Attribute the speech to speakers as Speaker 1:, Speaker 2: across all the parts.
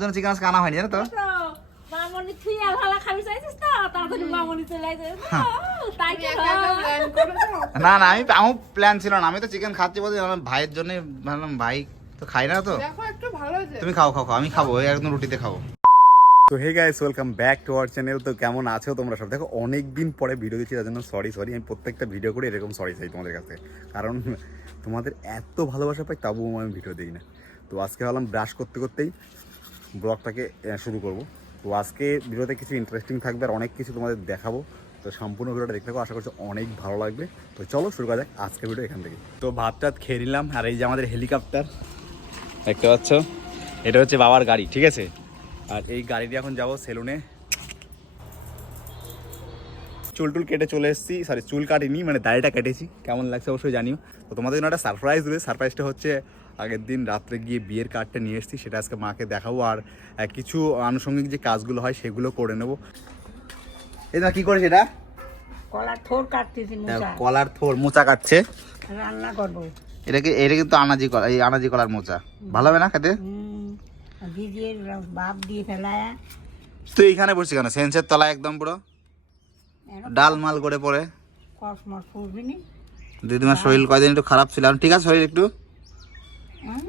Speaker 1: জন্য চিকেন আজকে আনা হয়নি জানো তো?
Speaker 2: মামনি তুই আর খাবি চাইছিস তো? তাড়াতাড়ি মামনি চলে আইছে তাই কি
Speaker 1: না। না আমি আমার প্ল্যান ছিল না। আমি তো চিকেন খাচ্ছি বলতে আমার ভাইয়ের জন্য ভাবলাম ভাই তো খাই না তো।
Speaker 3: দেখো একটু ভালো হয়েছে।
Speaker 1: তুমি খাও খাও খাও। আমি খাব একদম রুটিতে খাব। তো hey guys welcome back to our channel তো কেমন আছো তোমরা সব? দেখো অনেক দিন পরে ভিডিও দিচ্ছি তার জন্য সরি সরি আমি প্রত্যেকটা ভিডিও করে এরকম সরি চাই তোমাদের কাছে। কারণ তোমাদের এত ভালোবাসা পাই তবুও আমি ভিডিও দিই না। তো আজকে ভাবলাম ব্রাশ করতে করতেই ব্লগটাকে শুরু করব। তো আজকে ভিডিওতে কিছু ইন্টারেস্টিং থাকবে আর অনেক কিছু তোমাদের দেখাবো। তো সম্পূর্ণ ভিডিওটা দেখতে থাকো, আশা করছি অনেক ভালো লাগবে। তো চলো শুরু করা যাক আজকের ভিডিও এখান থেকে। তো ভাত টাত খেয়ে নিলাম, আর এই যে আমাদের হেলিকপ্টার, দেখতে পাচ্ছ? এটা হচ্ছে বাবার গাড়ি, ঠিক আছে? আর এই গাড়িটি এখন যাব সেলুনে। চুল টুল কেটে চলে এসেছি সরি চুল কাটিনি মানে দাড়িটা কেটেছি। কেমন লাগছে অবশ্যই জানিও। তো তোমাদের জন্য একটা সারপ্রাইজ দেবে। সারপ্রাইজটা হচ্ছে আগের দিন রাত্রে গিয়ে বিয়ের কার্ডটা নিয়ে এসেছি সেটা আজকে মাকে দেখাবো। আর কিছু আনুষঙ্গিক যে কাজগুলো হয় সেগুলো করে নেব। না কি করে সেটা
Speaker 2: কলা ঠোর কাটতেছি
Speaker 1: কলার থোর মোচা কাটছে।
Speaker 2: রান্না করব।
Speaker 1: এটা এটা কিন্তু আনাজি কলা এই আনাজি কলার মোচা। ভালো হবে না খেতে?
Speaker 2: ভিজিয়ে বাপ দিয়ে ফেলায়।
Speaker 1: তুই বসছি কেন? সেন্সের তলায় একদম পুরো? ডাল মাল করে
Speaker 2: কসমস
Speaker 1: দিদিমার শরীর কয়দিন একটু খারাপ ছিল ঠিক আছে শরীর একটু?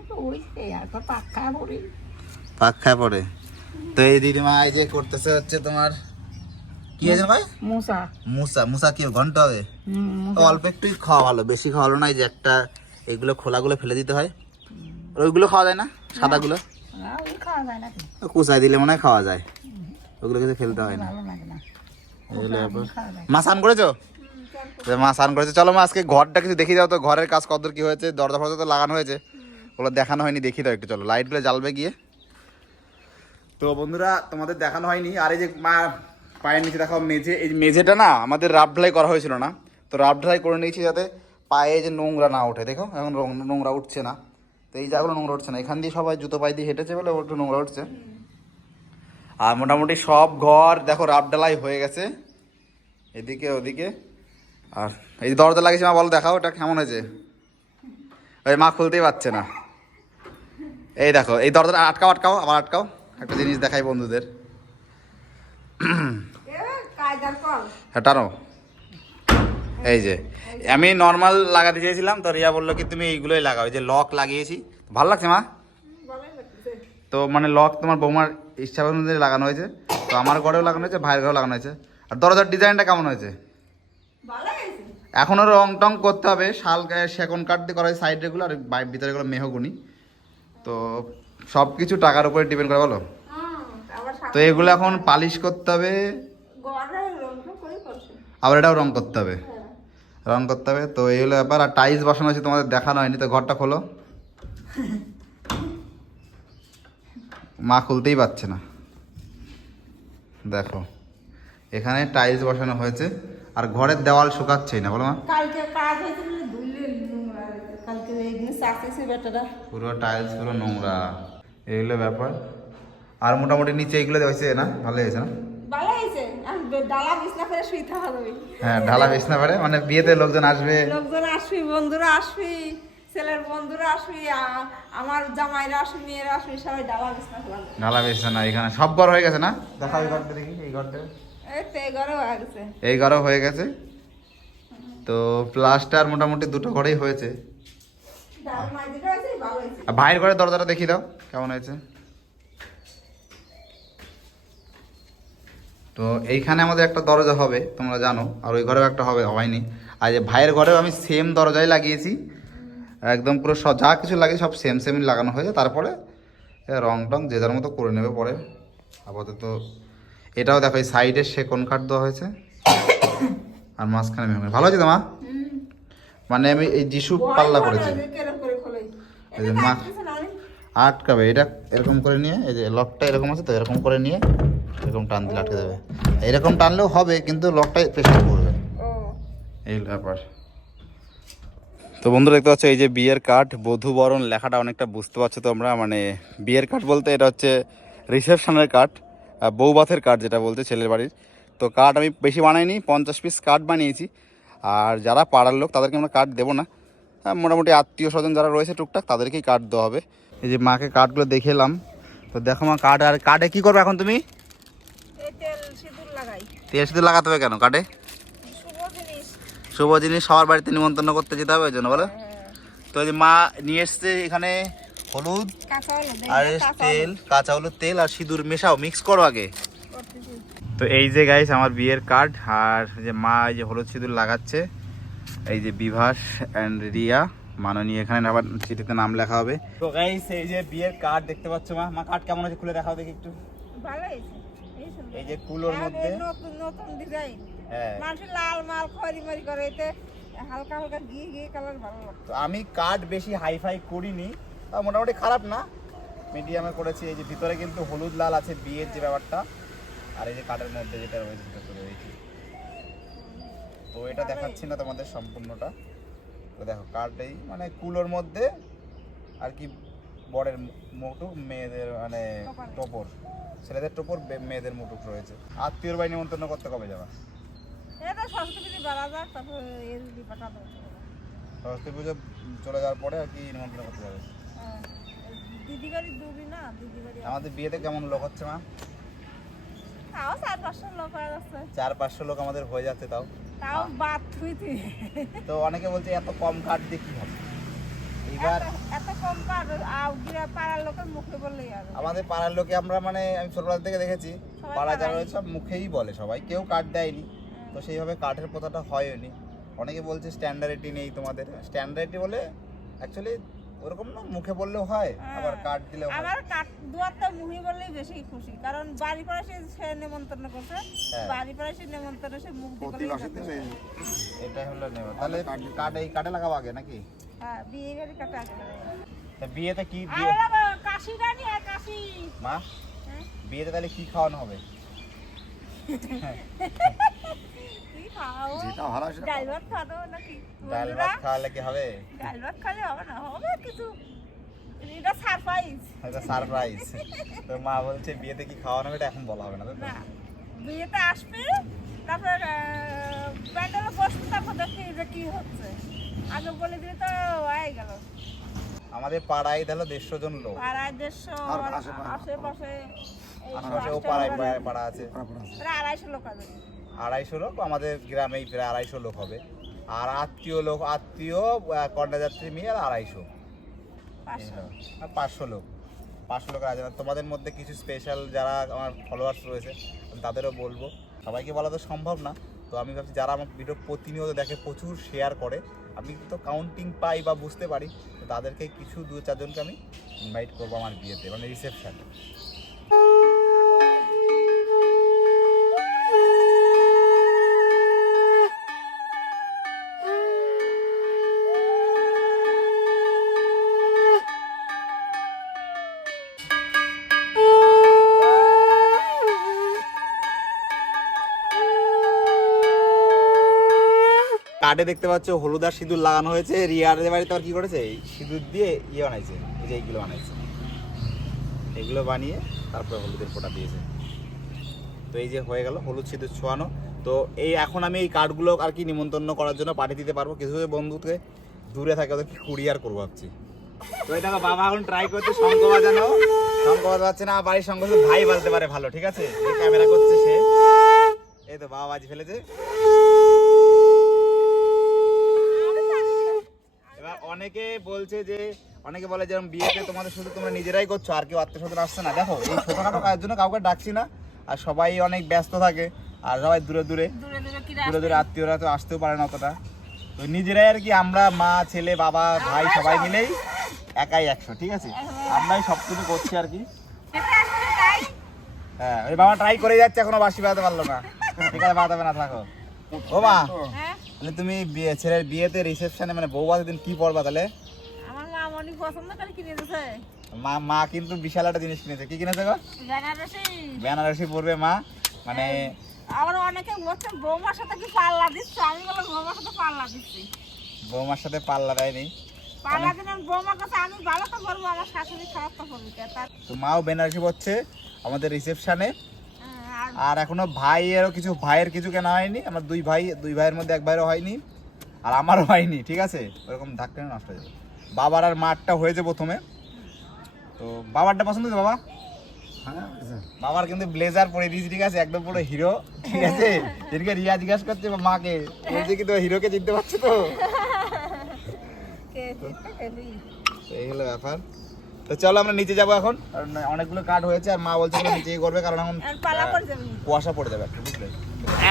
Speaker 2: তো ওই আর তো
Speaker 1: এই দিদিমা এই যে করতেছে হচ্ছে তোমার কি হয়েছে ভাই?
Speaker 2: মুসা
Speaker 1: মুসা মুসা কি ঘণ্টা হবে? অল্প একটুই খাওয়া ভালো বেশি খাওয়া ভালো না এই যে একটা এগুলো খোলাগুলো ফেলে দিতে হয়। ওইগুলো খাওয়া যায় না সাদাগুলো। কুচাই দিলে মনে হয় খাওয়া যায়। ওগুলো কিছু ফেলতে হয় না। মা স্নান করেছ? মা স্নান করেছে। চলো মা আজকে ঘরটা কিছু দেখিয়ে যাও তো। ঘরের কাজ কতদূর কি হয়েছে? দরজা ফরজা তো লাগানো হয়েছে। ওগুলো দেখানো হয়নি, দেখি দাও একটু, চলো। লাইটগুলো জ্বালবে গিয়ে। তো বন্ধুরা, তোমাদের দেখানো হয়নি। আর এই যে মা পায়ের নিচে, দেখো মেঝে, এই মেঝেটা না আমাদের রাফ ঢালাই করা হয়েছিল না। তো রাফ ঢালাই করে নিয়েছি যাতে পায়ে যে নোংরা না ওঠে। দেখো, এখন নোংরা উঠছে না। তো এই জায়গাগুলো নোংরা উঠছে না। এখান দিয়ে সবাই জুতো পায়ে দিয়ে হেঁটেছে বলে ওটা নোংরা উঠছে। আর মোটামুটি সব ঘর, দেখো রাফ ঢালাই হয়ে গেছে। এদিকে, ওদিকে। আর এই দরজা লাগিয়েছে, মা বলো দেখাও এটা কেমন হয়েছে। ওই মা খুলতেই পারছে না। এই দেখো এই দরজাটা আটকাও আটকাও আবার আটকাও। একটা জিনিস দেখাই বন্ধুদের। হ্যাঁ টানো। এই যে আমি নর্মাল লাগাতে চেয়েছিলাম তো রিয়া বলল কি তুমি এইগুলোই লাগাও যে লক লাগিয়েছি। ভালো লাগছে মা? তো মানে লক তোমার বৌমার ইচ্ছা অনুযায়ী লাগানো হয়েছে তো আমার ঘরেও লাগানো হয়েছে ভাইয়ের ঘরেও লাগানো হয়েছে। আর দরজার ডিজাইনটা কেমন হয়েছে? এখনও রং টং করতে হবে শাল গায়ে সেকন কাঠ দিয়ে করা হয় সাইড সাইডেগুলো আর বাইর ভিতরে এগুলো মেহগুনি। তো সব কিছু টাকার উপরে ডিপেন্ড করে বলো? তো এগুলো এখন পালিশ করতে হবে। আবার এটাও রং করতে হবে। রং করতে হবে। তো এই হলো ব্যাপার। আর টাইলস বসানো আছে তোমাদের দেখানো হয়নি তো ঘরটা খোলো। মা খুলতেই পারছে না। দেখো এখানে টাইলস বসানো হয়েছে। আর ঘরের দেওয়াল শুকাচ্ছেই না বলো মা।
Speaker 2: কালকে এখানে চাকতেছে বেটারা
Speaker 1: পুরো টাইলস পুরো নোংরা। এই হলো ব্যাপার। আর মোটামুটি নিচে এগুলো হয়েছে না? ভালো হয়েছে না?
Speaker 2: ভালো হয়েছে। ডালা বিছনা করে শুইতে হবে।
Speaker 1: হ্যাঁ ঢালা বিছনা পারে মানে বিয়েতে লোকজন আসবে।
Speaker 2: লোকজন আসবি বন্ধুরা আসবি ছেলের বন্ধুরা আসবি আমার জামাইরা আসবি মেয়েরা আসবি সবাই ডালা বিছনা ফেলাবে
Speaker 1: ঢালা বিছনা এখানে। সব ঘর হয়ে গেছে না? দেখা এই ঘরটা দেখি এই ঘরটা।
Speaker 2: এই
Speaker 1: ঘরও হয়ে গেছে। তো প্লাস্টার মোটামুটি দুটো ঘরেই হয়েছে
Speaker 2: ডাল মাইদিটা হয়েছে ভালো হয়েছে
Speaker 1: আর ভাইয়ের ঘরের দরজাটা দেখিয়ে দাও কেমন হয়েছে? তো এইখানে আমাদের একটা দরজা হবে তোমরা জানো আর ওই ঘরেও একটা হবে হয়নি। আর যে ভাইয়ের ঘরেও আমি সেম দরজাই লাগিয়েছি। একদম পুরো সব যা কিছু লাগে সব সেম সেমই লাগানো হয়েছে তারপরে রং টং যে যার মতো করে নেবে পরে। আপাতত এটাও দেখো এই সাইডে সেকন কাঠ দেওয়া হয়েছে। আর মাঝখানে ভালো হয়েছে তো মা? মানে আমি এই যিশু পাল্লা করেছি এই যে মা আটকাবে এটা এরকম করে নিয়ে এই যে লকটা এরকম আছে তো এরকম করে নিয়ে এরকম টান দিলে আটকে দেবে এরকম টানলেও হবে কিন্তু লকটাই প্রেশার পড়বে। এই ব্যাপার। তো বন্ধু দেখতে পাচ্ছ এই যে বিয়ের কাঠ বধূ বরণ লেখাটা অনেকটা বুঝতে পারছ তোমরা মানে বিয়ের কাঠ বলতে এটা হচ্ছে রিসেপশনের কার্ড বৌবাথের কাঠ যেটা বলতে ছেলের বাড়ির। তো কাঠ আমি বেশি বানাইনি পঞ্চাশ পিস কার্ড বানিয়েছি। আর যারা পাড়ার লোক তাদেরকে আমরা কার্ড দেবো না। মোটামুটি আত্মীয় স্বজন যারা রয়েছে টুকটাক তাদেরকেই কার্ড দেওয়া হবে। এই যে মাকে কার্ডগুলো দেখেলাম তো দেখো মা কার্ড আর কার্ডে কি করবে এখন তুমি?
Speaker 2: তেল সিঁদুর
Speaker 1: লাগাতে হবে কেন কার্ডে
Speaker 2: শুভ জিনিস।
Speaker 1: সবার বাড়িতে নিমন্ত্রণ করতে যেতে হবে ওই জন্য বলো।
Speaker 2: হ্যাঁ।
Speaker 1: তো এই যে মা নিয়ে এসছে এখানে হলুদ আর তেল কাঁচা হলুদ তেল আর সিঁদুর মেশাও মিক্স করো আগে। তো এই যে গাইস আমার বিয়ের কার্ড আর যে মা এই যে হলুদ সিঁদুর লাগাচ্ছে। এই যে বিভাস অ্যান্ড রিয়া মাননীয় এখানে আবার চিঠিতে নাম লেখা হবে। তো গাইস এই যে বিয়ের কার্ড দেখতে পাচ্ছ মা মা কার্ড কেমন আছে খুলে দেখাও দেখি একটু।
Speaker 2: ভালো হয়েছে। এই সুন্দর।
Speaker 1: এই যে কুলোর মধ্যে।
Speaker 2: নতুন নতুন ডিজাইন
Speaker 1: হ্যাঁ।
Speaker 2: মানুষ লাল মাল খয়রি মারি করে এতে হালকা হালকা গিয়ে গিয়ে কালার ভালো লাগতো
Speaker 1: তো আমি কার্ড বেশি হাইফাই করিনি তা মোটামুটি খারাপ না। মিডিয়ামে করেছি এই যে ভিতরে কিন্তু হলুদ লাল আছে বিয়ের যে ব্যাপারটা। আর এই যে কার্ডের মধ্যে যেটা রয়েছে সেটা রয়েছে তো এটা দেখাচ্ছি না তোমাদের সম্পূর্ণটা। তো দেখো কার্ডেই মানে কুলোর মধ্যে আর কি বরের মু- মুটুক মেয়েদের মানে
Speaker 2: টোপর।
Speaker 1: ছেলেদের টোপর মেয়েদের মুটুক রয়েছে। আত্মীয়র বাড়ি নিমন্ত্রণ করতে কবে যাবা?
Speaker 2: সরস্বতী পুজো
Speaker 1: চলে যাওয়ার পরে আর কি নিমন্ত্রণ করতে যাবে। আমাদের বিয়েতে কেমন লোক হচ্ছে মা?
Speaker 2: চার পাঁচশো লোক
Speaker 1: আমাদের হয়ে যাচ্ছে তাও।
Speaker 2: তাও বাদ থুই থুই
Speaker 1: তো অনেকে বলছে এত কম কার্ড দিয়ে কি হবে? এবার
Speaker 2: এত- কম কার আউগিরা পাড়ার লোকের মুখে বললেই আর
Speaker 1: আমাদের পাড়ার লোকে আমরা মানে আমি ছোটবেলা থেকে দেখেছি পাড়া যারা রয়েছে সব মুখেই বলে সবাই কেউ কার্ড দেয়নি। তো সেইভাবে কার্ডের কথাটা হয়নি। অনেকে বলছে স্ট্যান্ডার্ডিটি নেই তোমাদের। স্ট্যান্ডার্ডিটি বলে অ্যাকচুয়ালি ওরকম না মুখে বললেও হয় আবার কার্ড দিলেও হয়।
Speaker 2: আমার কাঠ দুয়ারটা মুহি বললেই বেশি খুশি কারণ বাড়ি পড়া সে সে নেমন্তন্ন করছে
Speaker 1: হ্যাঁ।
Speaker 2: বাড়ি পড়া সে নেমন্তন্ন সে মুখ দিয়ে বললেই যথেষ্ট।
Speaker 1: এটা হলো নেওয়া তাহলে কার্ড এই কার্ডে লাগাবো আগে নাকি?
Speaker 2: হ্যাঁ বিয়ে বাড়ি কাটা আগে।
Speaker 1: তা বিয়েতে কি বিয়ে
Speaker 2: নিয়ে আয়, কাশি।
Speaker 1: মা
Speaker 2: হ্যাঁ?
Speaker 1: বিয়েতে তাহলে কি খাওয়ানো হবে?
Speaker 2: খাও।
Speaker 3: যেটা ভালো সেটা
Speaker 2: ডাল ভাত খাওয়ানো নাকি?
Speaker 1: ডাল ভাত খাওয়ালে কি হবে?
Speaker 2: ডাল ভাত খালে হবে না হবে কিছু। এটা সারপ্রাইজ
Speaker 1: এটা সারপ্রাইজ তো মা বলছে বিয়েতে কি খাওয়ানো এটা এখন বলা হবে না তো?
Speaker 2: না বিয়েতে আসবে তারপর প্যান্ডেলে বসবে তারপর দেখি যে কি হচ্ছে। আগে বলে দিলে তো হয়ে গেল।
Speaker 1: আমাদের পাড়ায় তাহলে দেড়শো জন লোক।
Speaker 2: পাড়ায় দেড়শো
Speaker 3: আশেপাশে-
Speaker 2: আশেপাশে
Speaker 1: ও পাড়ায় পাড়ায় পাড়া
Speaker 3: আছে।
Speaker 2: প্রায় আড়াইশো লোক হবে
Speaker 1: আড়াইশো লোক আমাদের গ্রামেই প্রায় আড়াইশো লোক হবে। আর আত্মীয় লোক আত্মীয় কন্যাযাত্রী মিলে আর আড়াইশো।
Speaker 2: পাঁচশো।
Speaker 1: আর পাঁচশো লোক। পাঁচশো লোক আছে তোমাদের মধ্যে কিছু স্পেশাল যারা আমার ফলোয়ার্স রয়েছে তাদেরও বলব। সবাইকে বলা তো সম্ভব না। তো আমি ভাবছি যারা আমার ভিডিও প্রতিনিয়ত দেখে প্রচুর শেয়ার করে আমি তো কাউন্টিং পাই বা বুঝতে পারি তো তাদেরকে কিছু দু চারজনকে আমি ইনভাইট করব আমার বিয়েতে মানে রিসেপশনে কার্ডে দেখতে পাচ্ছ, হলুদ আর সিঁদুর লাগানো হয়েছে। রিয়ার বাড়িতে আবার কি করেছে? সিঁদুর দিয়ে ইয়ে বানাইছে এই যে এইগুলো বানাইছে। এগুলো বানিয়ে তারপরে হলুদের ফোঁটা দিয়েছে। তো এই যে হয়ে গেল, হলুদ সিঁদুর ছোঁয়ানো। তো এই এখন আমি এই কার্ডগুলো আর কি নিমন্ত্রণ করার জন্য পাঠিয়ে দিতে পারব। কিছু কিছু বন্ধুকে দূরে থাকে, ওদেরকে কুরিয়ার করব ভাবছি। তো দেখো, বাবা এখন ট্রাই করছে শঙ্খ বাজানো। শঙ্খ বাজাচ্ছে না, বাড়ির সঙ্গে ভাই বাজতে পারে ভালো, ঠিক আছে? ক্যামেরা করছে সে। এই তো বাবা বাজি ফেলেছে। অনেকে বলছে যে অনেকে বলে যেরকম বিয়েতে তোমাদের শুধু তোমরা নিজেরাই করছ আর কেউ আত্মীয় স্বজন আসছে না। দেখো এই ছোটখাটো কাজের জন্য কাউকে ডাকছি না আর সবাই অনেক ব্যস্ত থাকে আর সবাই দূরে দূরে
Speaker 2: দূরে দূরে
Speaker 1: আত্মীয়রা তো আসতেও পারে না অতটা। তো নিজেরাই আর কি আমরা মা ছেলে বাবা ভাই সবাই মিলেই একাই একশো ঠিক আছে? আমরাই সব কিছু করছি আর কি। হ্যাঁ ওই বাবা ট্রাই করে যাচ্ছে এখনও বাসি বাজাতে পারল না। ঠিক আছে বাজাবে না থাকো।
Speaker 2: হ্যাঁ।
Speaker 1: তাহলে তুমি বিয়ে ছেলের বিয়েতে রিসেপশনে মানে বউ দিন কি পরবা তাহলে?
Speaker 2: আমার মা পছন্দ করে কিনে দিয়েছে
Speaker 1: মা মা কিন্তু বিশাল একটা জিনিস কিনেছে। কি কিনেছে গো?
Speaker 2: বেনারসি।
Speaker 1: বেনারসি পরবে মা। মানে
Speaker 2: আবার অনেকে বলছে বৌমার সাথে কি পাল্লা দিচ্ছে? আমি বললাম বৌমার সাথে পাল্লা দিচ্ছি।
Speaker 1: বৌমার সাথে পাল্লা দেয়নি।
Speaker 2: পাল্লা দিলাম বৌমার কাছে আমি ভালো তো করব আমার শাশুড়ি খারাপ তো করবি।
Speaker 1: তো মাও বেনারসি পরছে। আমাদের রিসেপশনে
Speaker 2: আর
Speaker 1: এখনও ভাইয়েরও কিছু ভাইয়ের কিছু কেনা হয়নি আমার দুই ভাই দুই ভাইয়ের মধ্যে এক ভাইয়েরও হয়নি আর আমারও হয়নি ঠিক আছে ওরকম ধাক্কা নষ্ট হয়ে যাবে বাবার আর মারটা হয়েছে প্রথমে তো বাবারটা পছন্দ হয়েছে বাবা বাবার কিন্তু ব্লেজার পরে দিয়েছি ঠিক আছে একদম পুরো হিরো ঠিক আছে এদিকে রিয়া জিজ্ঞাসা করছে মাকে বলছে কি তো হিরোকে চিনতে পারছ তো
Speaker 2: কে
Speaker 1: এই হলো ব্যাপার তো চলো আমরা নিচে যাব এখন। কারণ অনেকগুলো কাঠ হয়েছে আর মা বলছে নিচেই করবে কারণ এখন
Speaker 2: আর
Speaker 1: কুয়াশা পড়ে যাবে একটু বুঝলে?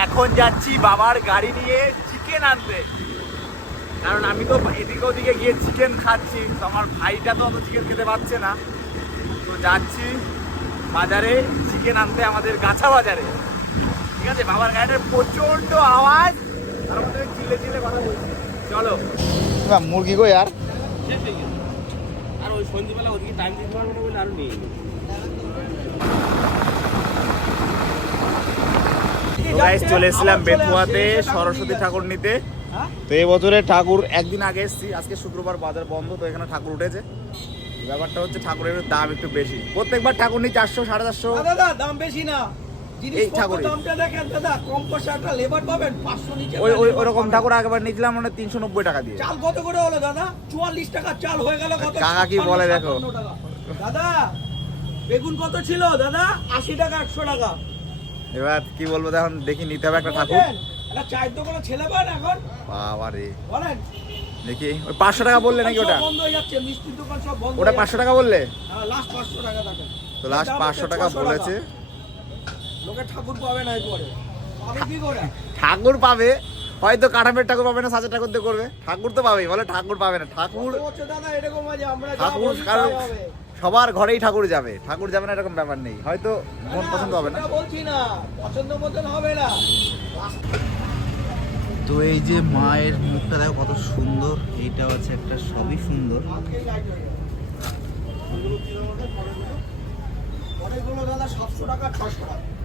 Speaker 3: এখন যাচ্ছি বাবার গাড়ি নিয়ে চিকেন আনতে। কারণ আমি তো এদিকে ওদিকে গিয়ে চিকেন খাচ্ছি তো আমার ভাইটা তো অত চিকেন খেতে পারছে না। তো যাচ্ছি বাজারে চিকেন আনতে আমাদের গাছা বাজারে। ঠিক আছে? বাবার গাড়িটার প্রচণ্ড আওয়াজ তার মধ্যে চিল্লে চিল্লে কথা বলছি। চলো।
Speaker 1: মুরগি গো আর
Speaker 4: আর সন্ধ্যেবেলা ওদিকে টাইম দিতে পারব না বলে আরও নেই।
Speaker 1: গাইস চলে এসেছিলাম বেতুয়াতে সরস্বতী ঠাকুর নিতে তো এই বছরে ঠাকুর একদিন আগে এসেছি আজকে শুক্রবার বাজার বন্ধ তো এখানে ঠাকুর উঠেছে। ব্যাপারটা হচ্ছে ঠাকুরের দাম একটু বেশি। প্রত্যেকবার ঠাকুর নিই চারশো সাড়ে চারশো।
Speaker 5: দাদা দাম বেশি না। জিনিসপত্র
Speaker 1: ঠাকুরই।
Speaker 5: দামটা দেখেন দাদা কম পয়সা একটা লেবার পাবেন পাঁচশো নিচে
Speaker 1: ওই ওই ওরকম ঠাকুর আগেবার নিয়েছিলাম মানে তিনশো নব্বই টাকা দিয়ে।
Speaker 5: চাল কত করে হলো দাদা? চুয়াল্লিশ টাকা চাল হয়ে গেল কত?
Speaker 1: কাকা কি বলে দেখো।
Speaker 5: দাদা বেগুন কত ছিল দাদা? আশি টাকা একশো টাকা।
Speaker 1: এবার কি বলব এখন দেখি নিতে হবে একটা ঠাকুর।
Speaker 5: একটা চায়ের দোকানে ছেলে পান এখন?
Speaker 1: বাবা রে।
Speaker 5: বলেন।
Speaker 1: দেখি ওই পাঁচশো টাকা বললে নাকি ওটা?
Speaker 5: বন্ধ হয়ে যাচ্ছে মিষ্টির দোকান সব বন্ধ
Speaker 1: ওটা পাঁচশো টাকা বললে?
Speaker 5: লাস্ট পাঁচশো টাকা
Speaker 1: তো লাস্ট পাঁচশো টাকা। বলেছে।
Speaker 5: লোকে ঠাকুর পাবে না এরপরে। পাবে কি করে?
Speaker 1: ঠাকুর পাবে হয়তো কাঠামের ঠাকুর পাবে না সাজের ঠাকুর দিয়ে করবে। ঠাকুর তো পাবেই বলে ঠাকুর পাবে না। ঠাকুর ঠাকুর কারণ সবার ঘরেই ঠাকুর যাবে। ঠাকুর যাবে না এরকম ব্যাপার নেই। হয়তো মন পছন্দ হবে না।
Speaker 5: বলছি না। পছন্দ মতন হবে না।
Speaker 1: তো এই যে মায়ের মুখটা দেখো কত সুন্দর। এইটা হচ্ছে একটা সবই সুন্দর।
Speaker 5: অনেকগুলো দাদা সাতশো টাকা ছশো টাকা।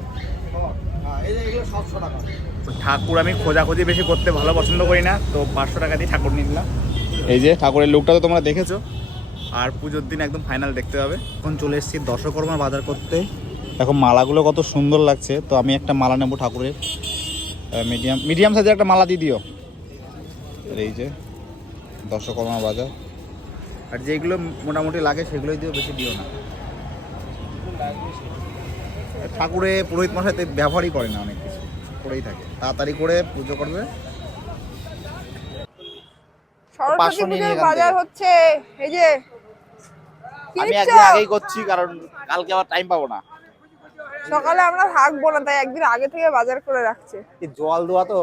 Speaker 1: ঠাকুর আমি খোঁজাখুঁজি বেশি করতে ভালো পছন্দ করি না তো পাঁচশো টাকা দিয়ে ঠাকুর নিয়ে নিলাম। এই যে ঠাকুরের লুকটা তো তোমরা দেখেছ। আর পুজোর দিন একদম ফাইনাল দেখতে হবে। এখন চলে এসেছি দশকর্মার বাজার করতে। এখন মালাগুলো কত সুন্দর লাগছে। তো আমি একটা মালা নেব ঠাকুরের। মিডিয়াম মিডিয়াম সাইজের একটা মালা দিয়ে দিও। এই যে দশকর্মা বাজার। আর যেগুলো মোটামুটি লাগে সেগুলোই দিও বেশি দিও না। ঠাকুরে পুরোহিত মশাইতে ব্যবহারই করে না অনেক কিছু করেই থাকে। তাড়াতাড়ি করে পুজো করবে।
Speaker 2: সরস্বতী পুজোর বাজার হচ্ছে এই যে
Speaker 1: আমি একদিন আগেই করছি কারণ কালকে আবার টাইম পাবো না।
Speaker 2: সকালে আমরা থাকব না তাই একদিন আগে থেকে বাজার করে রাখছে।
Speaker 1: জল দেওয়া তো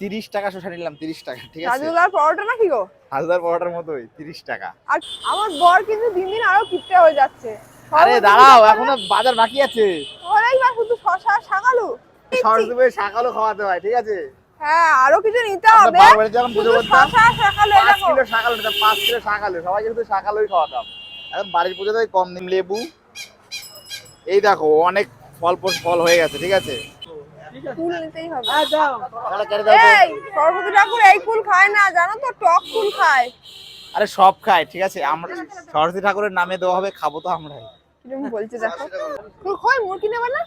Speaker 1: তিরিশ টাকা শসা নিলাম তিরিশ টাকা ঠিক আছে?
Speaker 2: পরোটা নাকি গো?
Speaker 1: পরোটার মতোই তিরিশ টাকা।
Speaker 2: আর আমার বর কিন্তু দিন দিন আরও কিপটে হয়ে যাচ্ছে।
Speaker 1: আরে দাঁড়াও এখনও বাজার বাকি আছে।
Speaker 2: ওরাই বা শুধু শশা শাকালু
Speaker 1: সরস্বতী শাকালও খাওয়াতে হয় ঠিক আছে?
Speaker 2: হ্যাঁ আরও কিছু নিতে হবে।
Speaker 1: বাবার যখন পুজো করতাম,
Speaker 2: শশা শাকালু দেখো।
Speaker 1: কিলো শাকাল নিতাম পাঁচ কিলো শাকালু সবাই কিন্তু শাকালই খাওয়াতাম। এখন বাড়ির পুজোতে কম নিম লেবু। এই দেখো অনেক ফল ফল- ফল হয়ে গেছে ঠিক আছে?
Speaker 2: ফুল নিতেই হবে।
Speaker 5: হ্যাঁ।
Speaker 2: এই সরস্বতী ঠাকুর এই ফুল খায় না জানো তো? টক ফুল খায়।
Speaker 1: আরে সব খায় ঠিক আছে? আমরা সরস্বতী ঠাকুরের নামে দেওয়া হবে খাব তো আমরাই।
Speaker 2: কীরকম বলছে দেখো। তুই কই মুরগি নেবে না?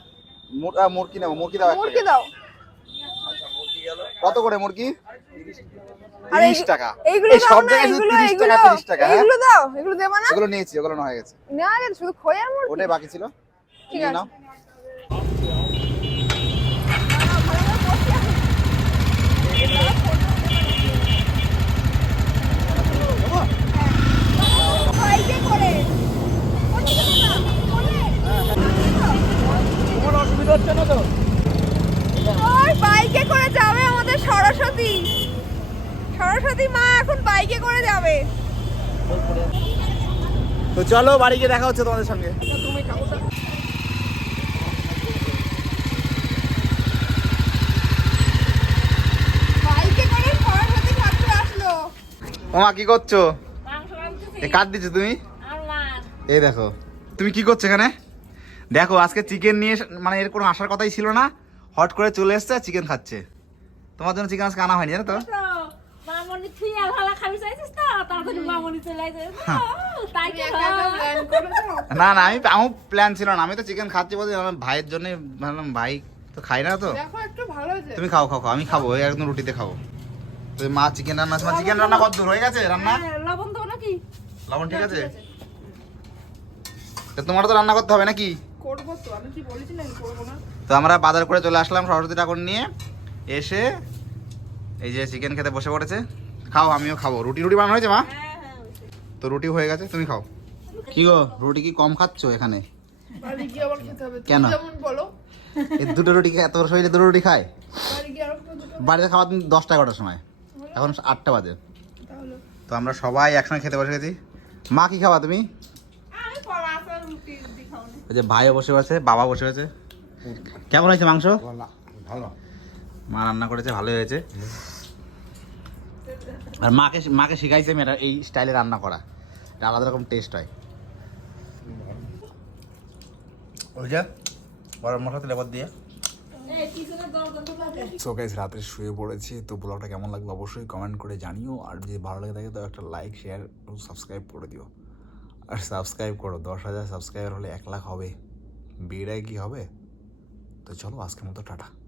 Speaker 1: মুরগি নেব মুরগি দাও।
Speaker 2: মুরগি দাও।
Speaker 1: কত করে মুরগি?
Speaker 2: আর
Speaker 1: তিরিশ
Speaker 2: এই-
Speaker 1: টাকা।
Speaker 2: এইগুলো
Speaker 1: এই সব
Speaker 2: না
Speaker 1: জায়গায় শুধু
Speaker 2: এইগুলো
Speaker 1: তিরিশ
Speaker 2: এইগুলো।
Speaker 1: টাকা তিরিশ টাকা হ্যাঁ?
Speaker 2: দাও এগুলো দেবা না?
Speaker 1: এগুলো নিয়েছি ওগুলো না হয়ে গেছে।
Speaker 2: না শুধু খয়ার মুরগি?
Speaker 1: ওটাই বাকি ছিল?
Speaker 2: ঠিক আছে।
Speaker 1: নাও
Speaker 2: বাইকে করে
Speaker 5: তোমার অসুবিধা হচ্ছে না তো?
Speaker 2: ওই বাইকে করে যাবে আমাদের সরস্বতী। সরস্বতী মা এখন বাইকে করে যাবে।
Speaker 1: তো চলো বাড়ি গিয়ে দেখা হচ্ছে তোমাদের সঙ্গে।
Speaker 2: বাইকে করে সরস্বতী ঠাকুর আসলো।
Speaker 1: ওমা কি করছ?
Speaker 2: মাংস রাঁধতেছি
Speaker 1: এ কাট দিচ্ছ তুমি? এই দেখো। তুমি কি করছ এখানে? দেখো আজকে চিকেন নিয়ে মানে এর কোনো আসার কথাই ছিল না। হট করে চলে এসছে চিকেন খাচ্ছে। তোমার জন্য চিকেন আজকে আনা হয়নি জানো তো?
Speaker 6: তুই তাই কি
Speaker 1: না? না আমি আমার প্ল্যান ছিল না। আমি তো চিকেন খাচ্ছি বলতে আমার ভাইয়ের জন্য ভাবলাম ভাই তো খাই না তো।
Speaker 2: দেখো একটু ভালো হয়েছে।
Speaker 1: তুমি খাও খাও খাও আমি খাব এই একদম রুটিতে খাব। তো মা চিকেন রান্না আছে মা চিকেন রান্না কত দূর হয়ে গেছে রান্না?
Speaker 6: লবণ দেবো নাকি?
Speaker 1: লবণ ঠিক আছে? তো তোমার তো রান্না করতে হবে নাকি?
Speaker 2: করব তো আমি কি বলেছি না করব না?
Speaker 1: তো আমরা বাজার করে চলে আসলাম সরস্বতী ঠাকুর নিয়ে। এসে এই যে চিকেন খেতে বসে পড়েছে। খাও আমিও খাব। রুটি রুটি বানানো হয়েছে মা?
Speaker 2: হ্যাঁ হ্যাঁ।
Speaker 1: তো রুটি হয়ে গেছে তুমি খাও। কি গো রুটি কি কম খাচ্ছ এখানে?
Speaker 2: বাড়ি গিয়ে আবার খেতে হবে।
Speaker 1: কেন? এই দুটো রুটি খেয়ে তোর শরীরে দুটো রুটি খায়?
Speaker 2: বাড়ি গিয়ে আরও দুটো
Speaker 1: বাড়িতে খাওয়া তুমি দশটা এগারোটার সময়। এখন আটটা বাজে। তো আমরা সবাই একসঙ্গে খেতে বসে গেছি। মা কি খাওয়া তুমি
Speaker 2: আমি পড়াশোনা রুটি রুটি খাব না
Speaker 1: ওই যে ভাইও বসে আছে বাবা বসে আছে। কেমন হয়েছে মাংস?
Speaker 3: ভালো।
Speaker 1: মা রান্না করেছে ভালোই হয়েছে। আর মাকে মাকে শিখাইছে আমি এটা এই স্টাইলে রান্না করা। এটা আলাদা রকম টেস্ট হয়। ওই যে গরম মশলা তেলে দিয়ে। সো গাইস রাত্রে শুয়ে পড়েছি তো ব্লগটা কেমন লাগল অবশ্যই কমেন্ট করে জানিও। আর যদি ভালো লাগে থাকে তো একটা লাইক শেয়ার সাবস্ক্রাইব করে দিও। আর সাবস্ক্রাইব করো, দশ হাজার সাবস্ক্রাইবার হলে এক লাখ হবে। বিয়েটায় কি হবে? তো চলো আজকের মতো টাটা।